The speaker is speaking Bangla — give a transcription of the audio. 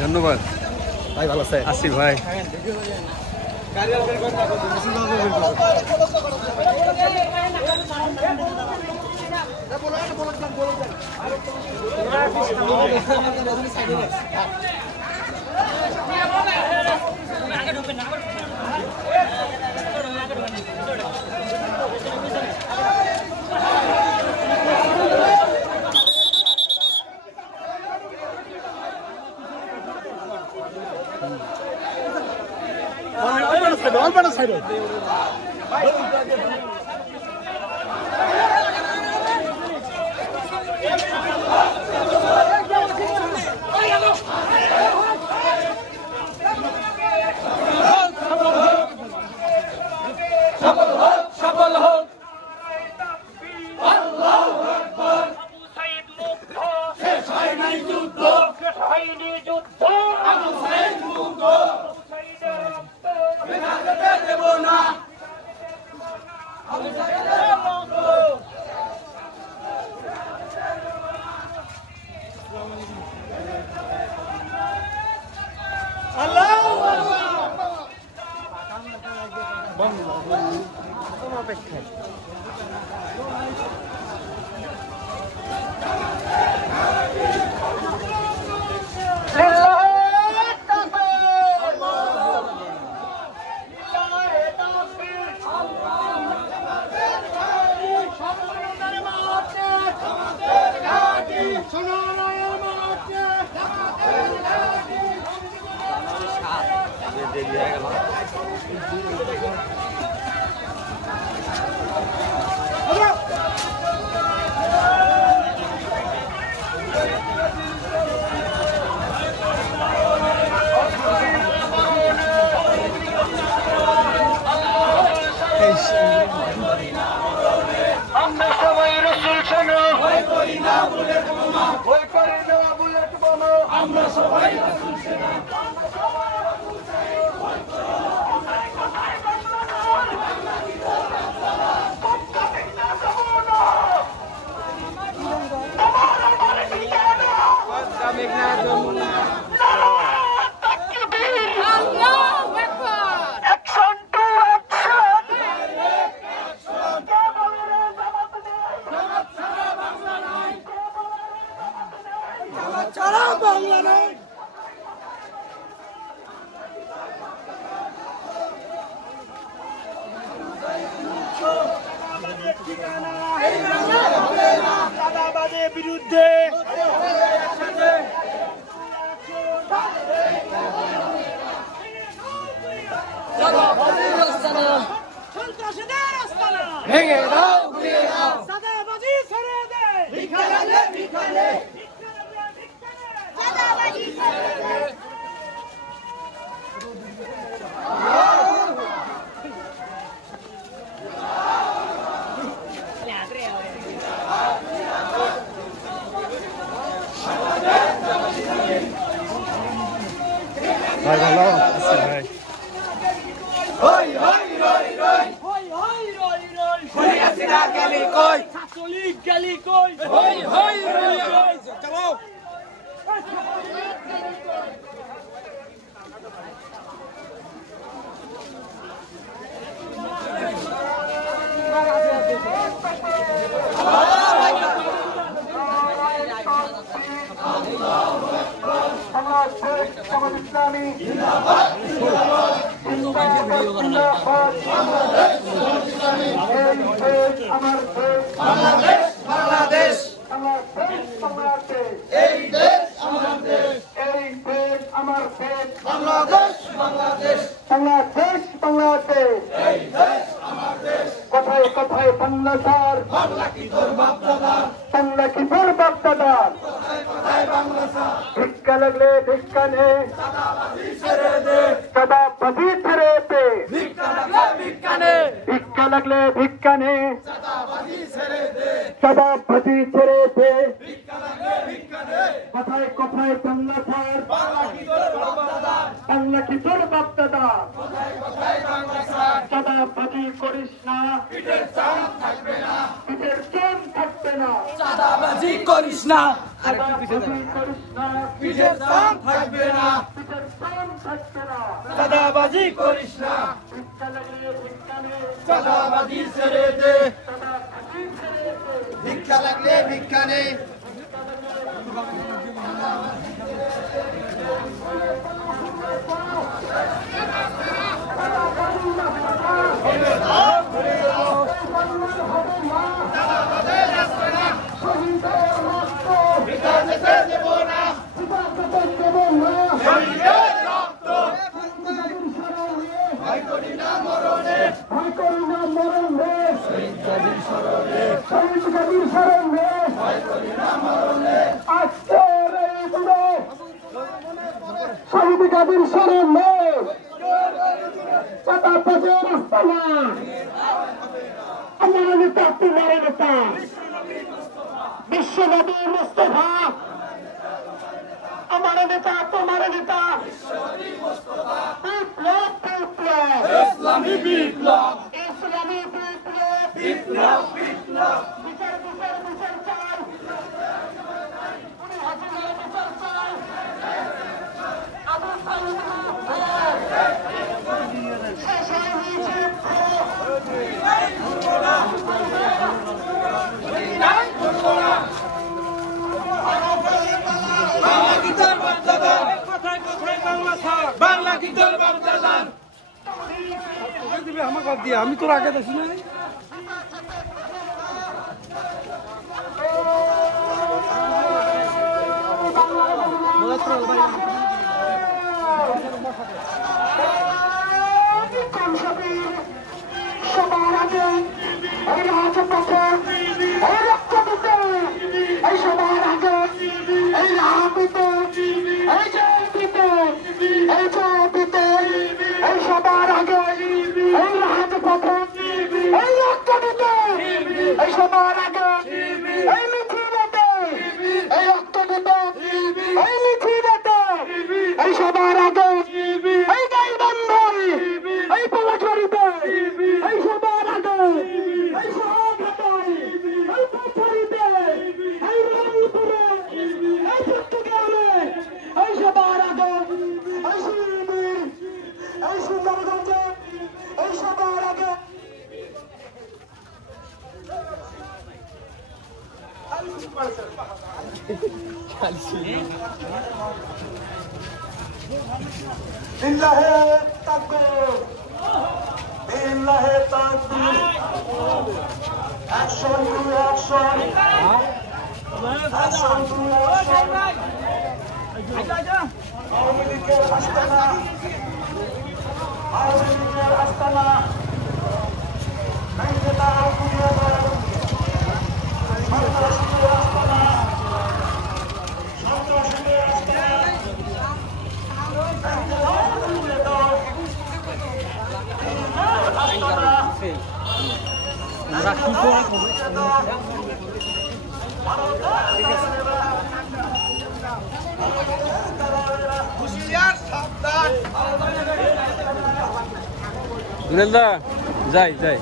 ধন্যবাদ ভাই ভালো আছে আসি ভাই All side. বিরুদ্ধে ভেঙে দাও ঘুরিয়ে দাও সাদাবাজি ছেড়ে দে ভিক্ষা লাগলে ভিক্ষা নে সাদাবাজি ছেড়ে দে ভাই ভালো আছি ভাই হই হই রই রই হই হই রই রই ঘুরে আসি না গেলি কই ছাত্রলীগ গেলি কই হই হই রই রই চলো বাংলাদেশ এই দেশ আমার দেশ এই দেশ আমার দেশ বাংলাদেশ বাংলাদেশ বাংলাদেশ বাংলাদেশ এই দেশ আমার দেশ কোথায় কোথায় বাংলা স্যার বাংলা কি তোর বাপ দাদা বাংলা কি তোর বাপ দাদা কোথায় কোথায় বাংলা স্যার ভিক্ষা লাগলে ভিক্ষা নে সাদাবাজি ছেড়ে দে সাদাবাজি ছেড়ে দে ভিক্ষা লাগলে ভিক্ষা নে ভিক্ষা লাগলে ভিক্ষা নে সাদাবাজি ছেড়ে দে সাদাবাজি ছেড়ে দে ভিক্ষা লাগলে ভিক্ষা নে কোথায় কোথায় বাংলা স্যার বাংলা কি তোর বাপ দাদা বাংলা কি তোর বাপ দাদা কোথায় কোথায় বাংলা স্যার সাদাবাজি করিস না পিঠের চাম থাকবে না পিঠের চাম থাকবে না সাদাবাজি করিস না পিঠের দাম থাকবে না চাঁদাবাজি করিস না চাঁদাবাজি ছেড়ে দে ভিক্ষা লাগলে ভিক্ষা নে শহীদ গাজীর স্মরণে চাঁদাবাজের আস্তানা আমার নেতা তোমার নেতা বিশ্বনবী মুস্তাফা আমার নেতা তোমার নেতা বিপ্লব বিপ্লব ইসলামী বিপ্লব ইসলামী বিপ্লব বিপ্লব বিপ্লব বিচার বিচার বিচার চাই উনি হাসিনার বিচার চাই আবু সাইদ শেষ হয়েছে বাংলা কি তোর বাপদাদার কোথায় কোথায় বাংলা থাক বাংলা কি তোর বাপদাদার আমার বাদ দিয়ে আমি তোর আগে দেখি না সবার আগে এই রাজপথে এই রক্ত দিতে এই সবার আগে এই রাহ দিতে এই জয় দিতে এই জয় দিতে এই সবার আগে এই রাজপথে এই রক্ত দিতে এই সবার আগে এই মিছিলেতে এই রক্ত দিতে এই মিছিলেতে এই সবার আগে এই গাইবান্ধায় এই পলাশবাড়িতে এই সবার আগে এই সভাঘাটায় এই পাথরিতে এই রংপুরে এই চট্টগ্রামে এই সবার আগে এই শিলিগুড়ি এই সুন্দরগঞ্জে এই সবার আগে বিল্লাহে তাকবীর বিল্লাহে তাকবীর action to action action to action Awami লীগের আস্তানা আওয়ামী লীগের আস্তানা ভেঙে দাও ঘুরিয়ে দাও সন্ত্রাসীদের আস্তানা সন্ত্রাসীদের আস্তানা ভেঙে দাও ঘুরিয়ে দাও জুনেলদা যাই যাই